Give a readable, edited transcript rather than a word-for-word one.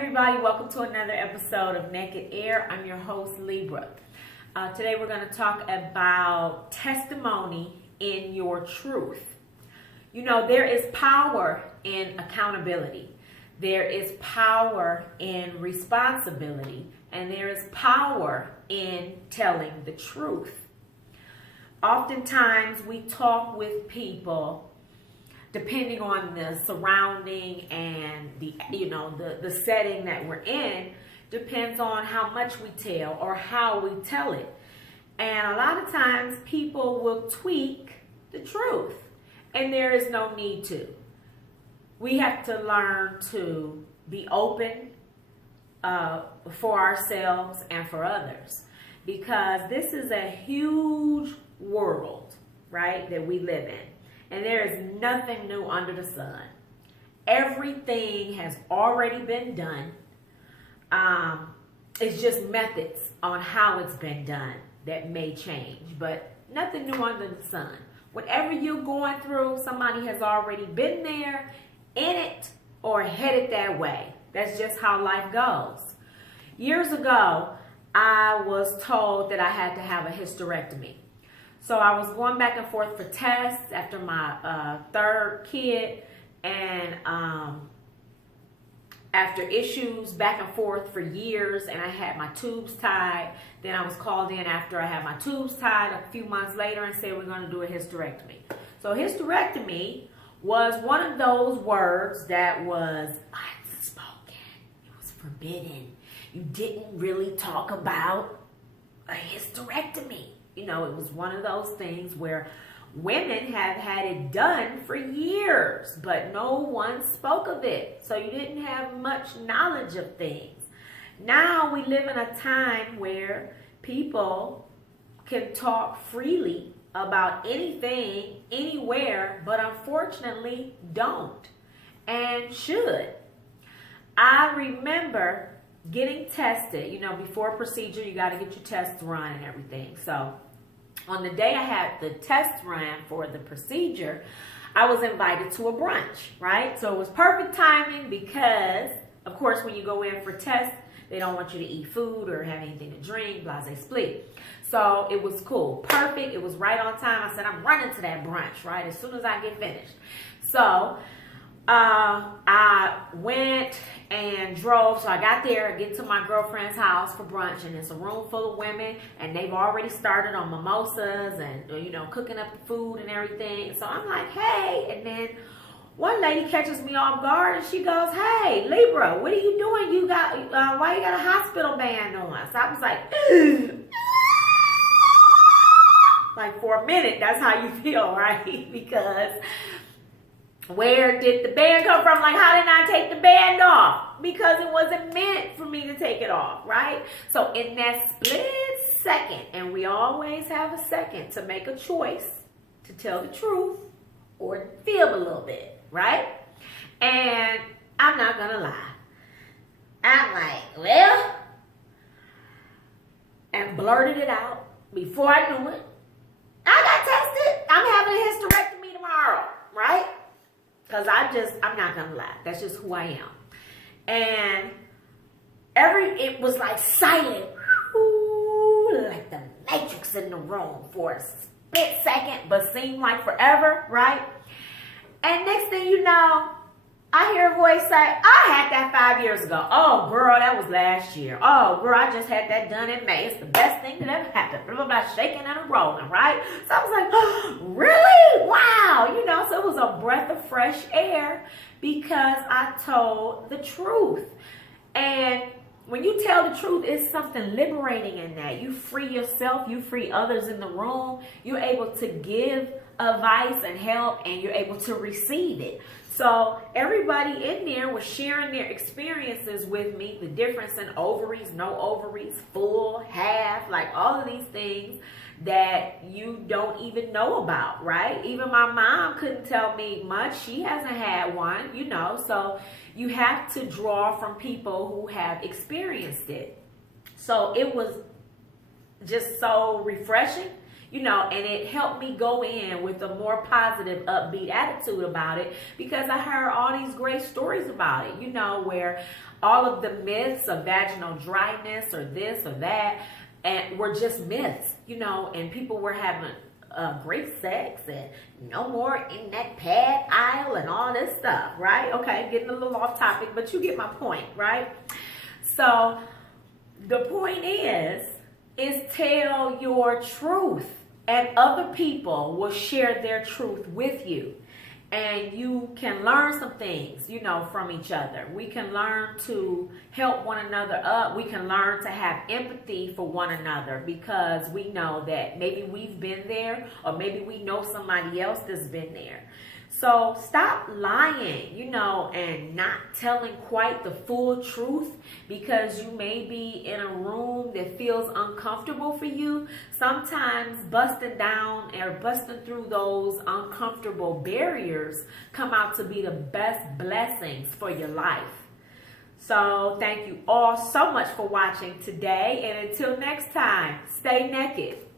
everybody, welcome to another episode of Naked Air. I'm your host, Libra. Today we're going to talk about testimony in your truth. You know, there is power in accountability. There is power in responsibility. And there is power in telling the truth. Oftentimes we talk with people depending on the surrounding and the setting that we're in, depends on how much we tell or how we tell it. And a lot of times people will tweak the truth, and there is no need to. We have to learn to be open for ourselves and for others, because this is a huge world, right, that we live in. And there is nothing new under the sun. Everything has already been done. It's just methods on how it's been done that may change, but nothing new under the sun. Whatever you're going through, somebody has already been there, in it, or headed that way. That's just how life goes. Years ago, I was told that I had to have a hysterectomy. So I was going back and forth for tests after my third kid, and after issues back and forth for years, and I had my tubes tied. Then I was called in after I had my tubes tied a few months later and said we're going to do a hysterectomy. So hysterectomy was one of those words that was unspoken. It was forbidden. You didn't really talk about a hysterectomy. You know, it was one of those things where women have had it done for years, but no one spoke of it. So you didn't have much knowledge of things. Now we live in a time where people can talk freely about anything, anywhere, but unfortunately don't and should. I remember getting tested. You know, before a procedure, you got to get your tests run and everything. So on the day I had the test run for the procedure, I was invited to a brunch, right? So it was perfect timing because, of course, when you go in for tests, they don't want you to eat food or have anything to drink, blase split. So it was cool. Perfect. It was right on time. I said, I'm running to that brunch, right, as soon as I get finished. So I went and drove. So I got there, get to my girlfriend's house for brunch, and it's a room full of women, and they've already started on mimosas and, you know, cooking up the food and everything. So I'm like, hey, and then one lady catches me off guard, and she goes, hey, Libra, what are you doing? You got, why you got a hospital band on? So I was like, like for a minute, that's how you feel, right? Because where did the band come from? Like, how did I take the band off? Because it wasn't meant for me to take it off, right? So in that split second, and we always have a second to make a choice to tell the truth or feel a little bit, right? And I'm not gonna lie. I'm like, well, and blurted it out before I knew it. I got tested. I'm having a hysterectomy tomorrow, right? Because I'm not going to lie. That's just who I am. And it was like silent. Like the Matrix in the room for a split second, but seemed like forever, right? And next thing you know, I hear a voice say, I had that 5 years ago. Oh, girl, that was last year. Oh, girl, I just had that done in May. It's the best thing that ever happened. Blah, blah, blah, shaking and rolling, right? So I was like, oh, really? Wow. You know, so it was a breath of fresh air because I told the truth. And when you tell the truth, it's something liberating in that. You free yourself. You free others in the room. You're able to give advice and help, and you're able to receive it. So everybody in there was sharing their experiences with me, the difference in ovaries, no ovaries, full, half, like all of these things that you don't even know about, right? Even my mom couldn't tell me much. She hasn't had one, you know, so you have to draw from people who have experienced it. So it was just so refreshing. you know, and it helped me go in with a more positive, upbeat attitude about it, because I heard all these great stories about it, you know, where all of the myths of vaginal dryness or this or that and were just myths, you know, and people were having great sex and no more in that pad aisle and all this stuff, right? Okay, getting a little off topic, but you get my point, right? So the point is tell your truth, and other people will share their truth with you. And you can learn some things, you know, from each other. We can learn to help one another up. We can learn to have empathy for one another, because we know that maybe we've been there, or maybe we know somebody else that's been there. So stop lying, you know, and not telling quite the full truth because you may be in a room that feels uncomfortable for you. Sometimes busting down or busting through those uncomfortable barriers come out to be the best blessings for your life. So thank you all so much for watching today. And until next time, stay naked.